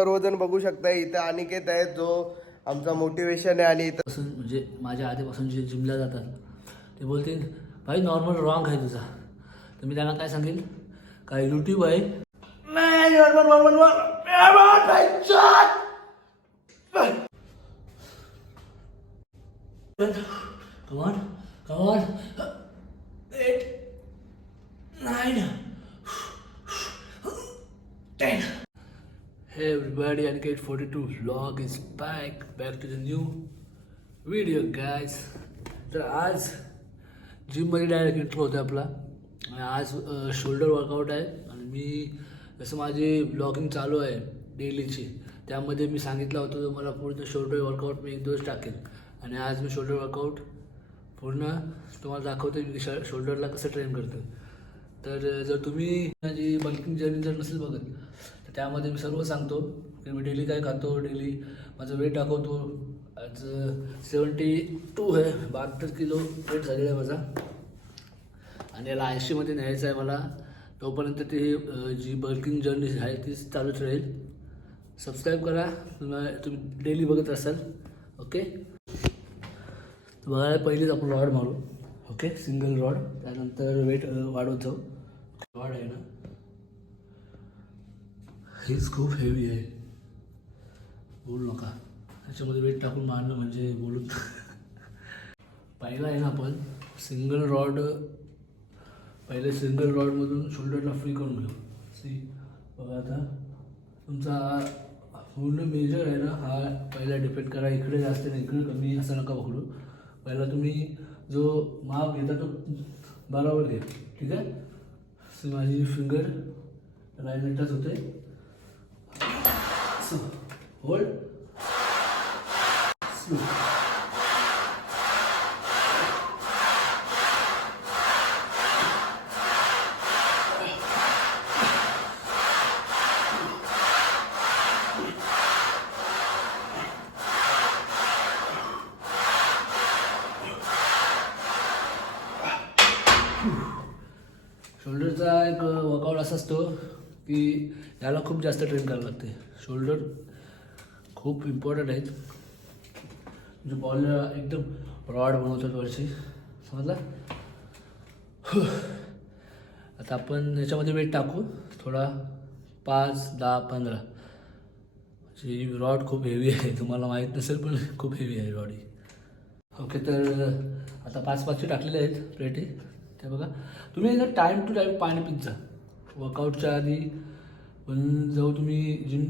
सर्वजण बघू शकता इथं अनिकेत आहे जो आमचा मोटिवेशन आहे आणि इथं म्हणजे माझ्या आधीपासून जे जिमला जातात ते बोलतील भाई नॉर्मल रॉंग आहे तुझा. तर मी त्यांना काय सांगेल काय यूट्यूब आहे नाही come on come on 8 9 10. Hey everybody, Aniket 42 vlog is back to the new video guys. तर आज जिममध्ये डायरेक्ट इंट्रो होता आपला आणि आज शोल्डर वर्कआउट आहे आणि मी जसं माझी ब्लॉगिंग चालू आहे डेलीची त्यामध्ये मी सांगितलं होतं मला पूर्ण शोल्डर वर्कआउट मी 1 दिवस टाकेन आणि आज मी शोल्डर वर्कआउट पूर्ण तुम्हाला दाखवतो मी शोल्डरला कसं ट्रेन करतो. तर जर तुम्ही माझी बल्किंग जर्नी जर नसेल बघत तर त्यामध्ये मी सर्व सांगतो की मी डेली काय खातो, डेली माझं वेट दाखवतो. आज 72 आहे, 72 किलो वेट झालेला आहे माझा आणि याला 80मध्ये न्यायचं आहे मला. तोपर्यंत ते जी बल्किंग जर्नी आहे ती चालूच राहील. सबस्क्राईब करा तुम्ही डेली बघत असाल. ओके, बघायला पहिलेच आपण रॉड मारू. ओके, सिंगल रॉड, त्यानंतर वेट वाढवत जाऊ. रॉड आहे ना हेच खूप हेवी आहे, बोलू नका ह्याच्यामध्ये वेट टाकून मारणं म्हणजे बोलून पहिला आहे ना आपण सिंगल रॉडमधून शोल्डरला फ्री करून घेऊ. सी बघा आता तुमचा पूर्ण मेजर आहे ना हा पहिला डिपेंड करा. इकडे जास्त नाही इकडे कमी असं नका पकडू. पहिला तुम्ही जो माप घेता तो बरोबर घ्या, ठीक आहे. माझी फिंगर राईट मिनिटाच होते. Hold slow. शोल्डरचा एक वर्कआउट असा असतो की याला खूप जास्त ट्रेन करावं लागते. शोल्डर खूप इम्पॉर्टंट आहेत. म्हणजे बॉलला एकदम रॉड बनवतात वरची, समजला. आता आपण याच्यामध्ये वेट टाकू थोडा 5, 10, 15. ही रॉड खूप हेवी आहे, तुम्हाला माहीत नसेल पण खूप हेवी आहे रॉड ही. ओके, तर आता 5 टाकलेले आहेत प्लेटी. ते बघा तुम्ही एकदा टाईम टू टाईम पाणी पित जा वर्कआउटच्या आधी. पण जेव्हा तुम्ही जिम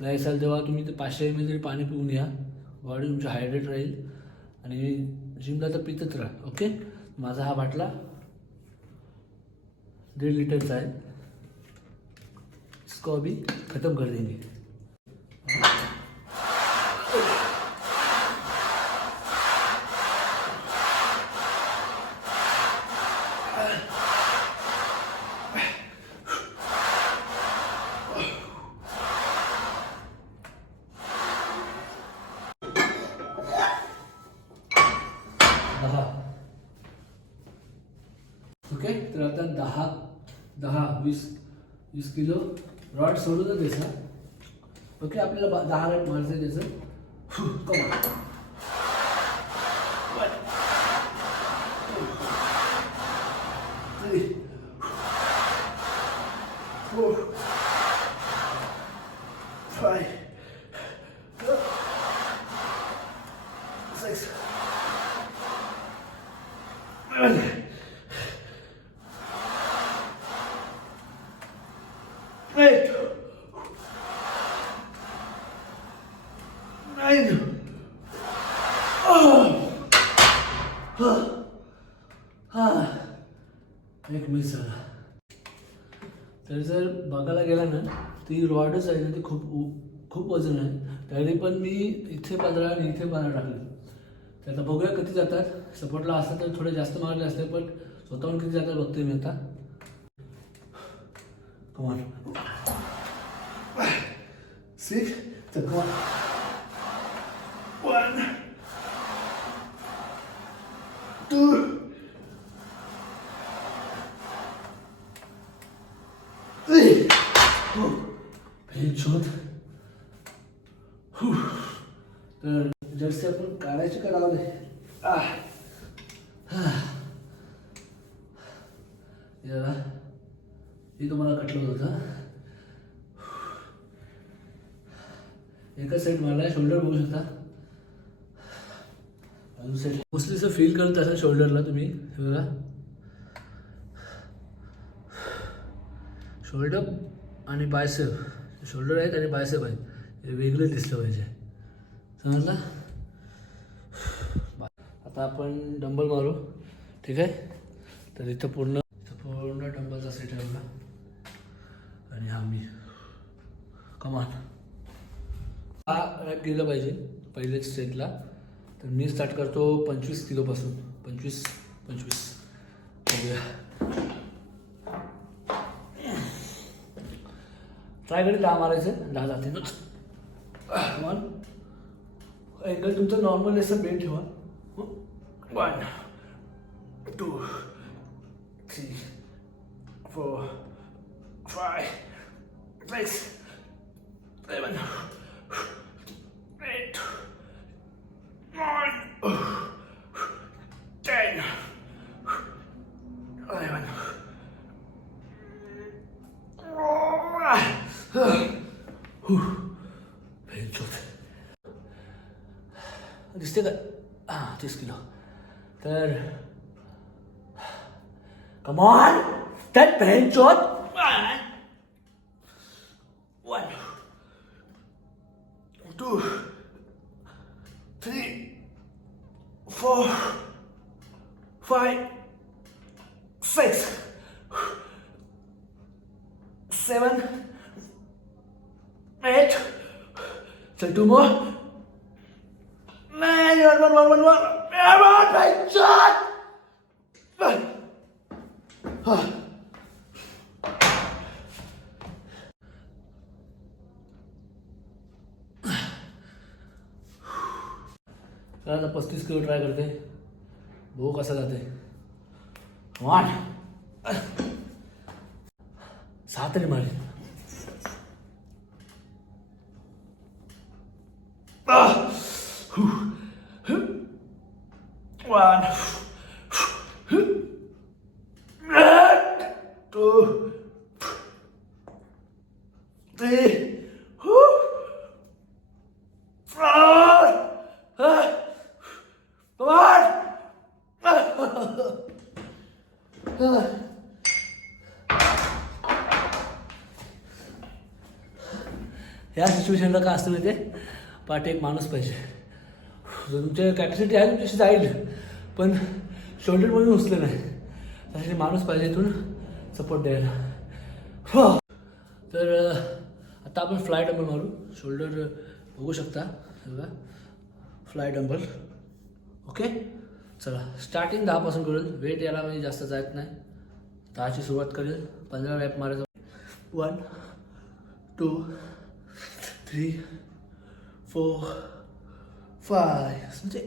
जायसाल तेव्हा तुम्ही ते 500 ml तरी पाणी पिऊन या. बॉडी तुमची हायड्रेट राहील आणि जिमला तर पितच राहा. ओके, माझा हा बाटला 1.5 लिटरचा आहे. इसको अभी खत्म कर देंगे. ओके, तर आता 10-20 किलो रॉड सोडूनच द्यायचा. ओके, आपल्याला 10 रॅप मारायचं त्याचं. कमा 1 2 3 4 5 6 7 8 9 एक मिस झाला. तर जर बघायला गेला ना ती रॉडच आहे ना ती खूप वजन आहे. तरी पण मी इथे 15 आणि इथे 15 टाकले. तर आता बघूया किती जातात. सपोर्टला असतं तर थोडे जास्त मारले असते पण स्वतःहून किती जातात बघतोय मी आता. कमान 6 तर कमान 1 2 3 भेद शोध तर जर्सी आपण काढायची का राहू दे. जरा हे तुम्हाला कटलं होतं. एका साईड मला शोल्डर बघू शकता. अजून साईड मोस्टली असं फील करत असेल शोल्डरला तुम्ही. हे बघा शोल्डर आणि बायसेप. शोल्डर आहेत आणि बायसेप आहेत, हे वेगळं दिसलं पाहिजे. समजलं. आता आपण डंबल मारू. ठीक आहे. तर इथं पूर्ण डंबलचा सेट आहे बघा. आणि हा मी कमान हा रॅप केलं पाहिजे पहिल्याच सेटला. तर मी स्टार्ट करतो 25 किलोपासून. 25 बघूया. ट्राय करी 10 मारायचं. 10 जाते ना. कमान. एकदा तुमचं नॉर्मल असं बेंड ठेवा. 1 2 3 4 5 6 7 8 9 10 11 दिसते का. 30 किलो. तर come on that benchot. 1 2 3 4 5 6 7 8. So 2 more. Man, one. Come on, benchot. आता 35 किलो ट्राय करते. भाऊ कसा जाते. 1 6 तरी मारे. 1 2 3 4 come on. या सिच्युएशनला काय असतं माहिती आहे. पाठी एक माणूस पाहिजे. तुमच्या कॅपॅसिटी आहे तुमच्याशी जाईल, पण शोल्डर म्हणून उचलं नाही. त्यासाठी माणूस पाहिजे इथून सपोर्ट द्यायला. तर आता आपण फ्लाय डंबल मारू. शोल्डर बघू शकता बघा. Fly dumbbell. ओके. चला स्टार्टिंग 10 पासून करेल. वेट याला म्हणजे जास्त जात नाही. 10ची सुरुवात करेल. 15 रॅप मारायचं. 1 2 3 4 5. म्हणजे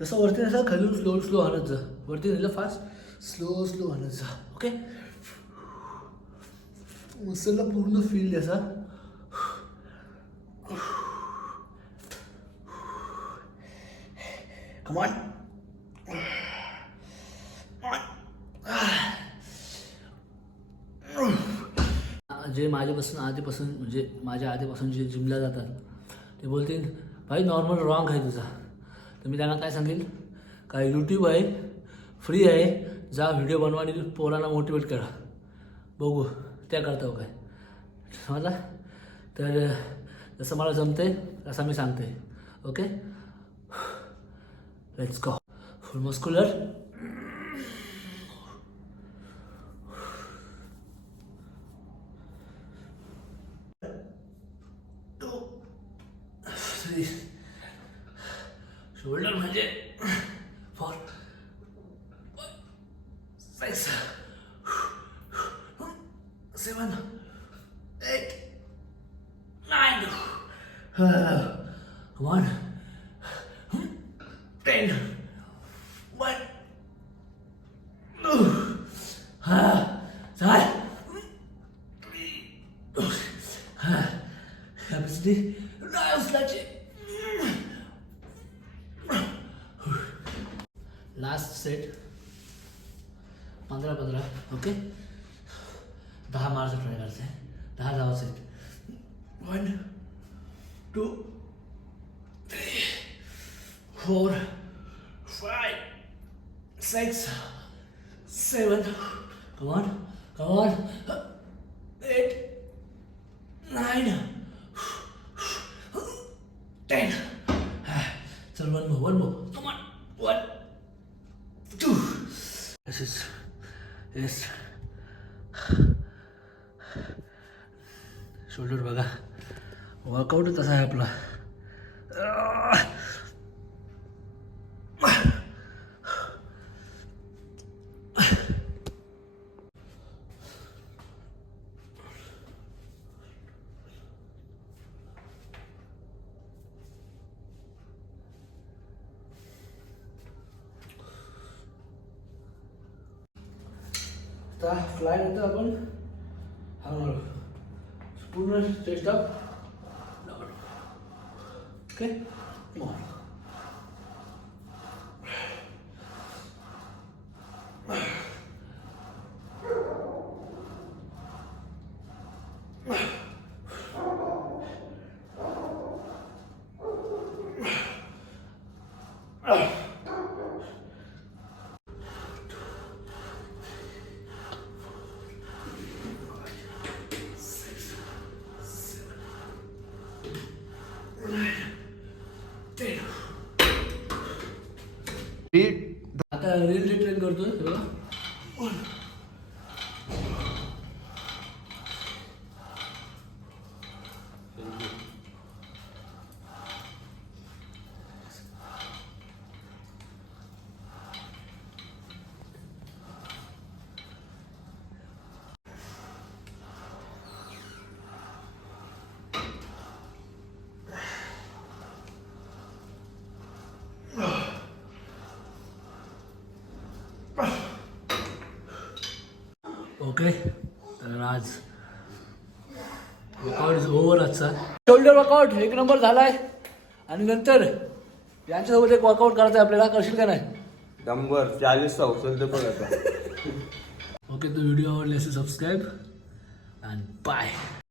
जसं वरती नसा खाली स्लो आणत जा. वरती नेलं फास्ट स्लो आणत जा. ओके. मसलला पूर्ण फील द्यायचा. कमॉन. जे माझ्यापासून म्हणजे माझ्या आधीपासून जे जिमला जातात ते बोलतील भाई नॉर्मल रॉंग आहे तुझा. तर मी त्यांना काय सांगेल, काय यूट्यूब आहे, फ्री आहे, जा व्हिडिओ बनवा आणि पोरांना मोटिवेट करा. बघू त्या करता काय. समजला. तर जसं मला जमतंय तसं मी सांगते. Okay. Let's go. Full muscular. 3 shoulder म्हणजे 4 5 6 7 8 9 1 10 1 capacity नाही उचलायची. Last set 15-15. ओके 10 मारायचं ट्राय करायचं आहे. 10 जावा सेट. 1 2 3 4 5 6 7. Come on. 8 9 10. चल one more. Come on. 1 2. Yes. Shoulder बघा, वर्कआउट तसा आहे आपला. आता फ्लाय नंतर आपण हळूहळू पूर्ण चेस्ट अप. ओके आता रिल ट्रेन करतोय बघा. ओके तर आज वर्कआउट इज ओव्हर. आजचा शोल्डर वर्कआउट 1 नंबर झालाय. आणि नंतर यांच्यासोबत एक वर्कआउट करायचं आहे आपल्याला. करशील का नाही? नंबर 40 उचलते बघ आता. ओके, तो व्हिडिओ आवडले असेल सबस्क्राईब अँड बाय.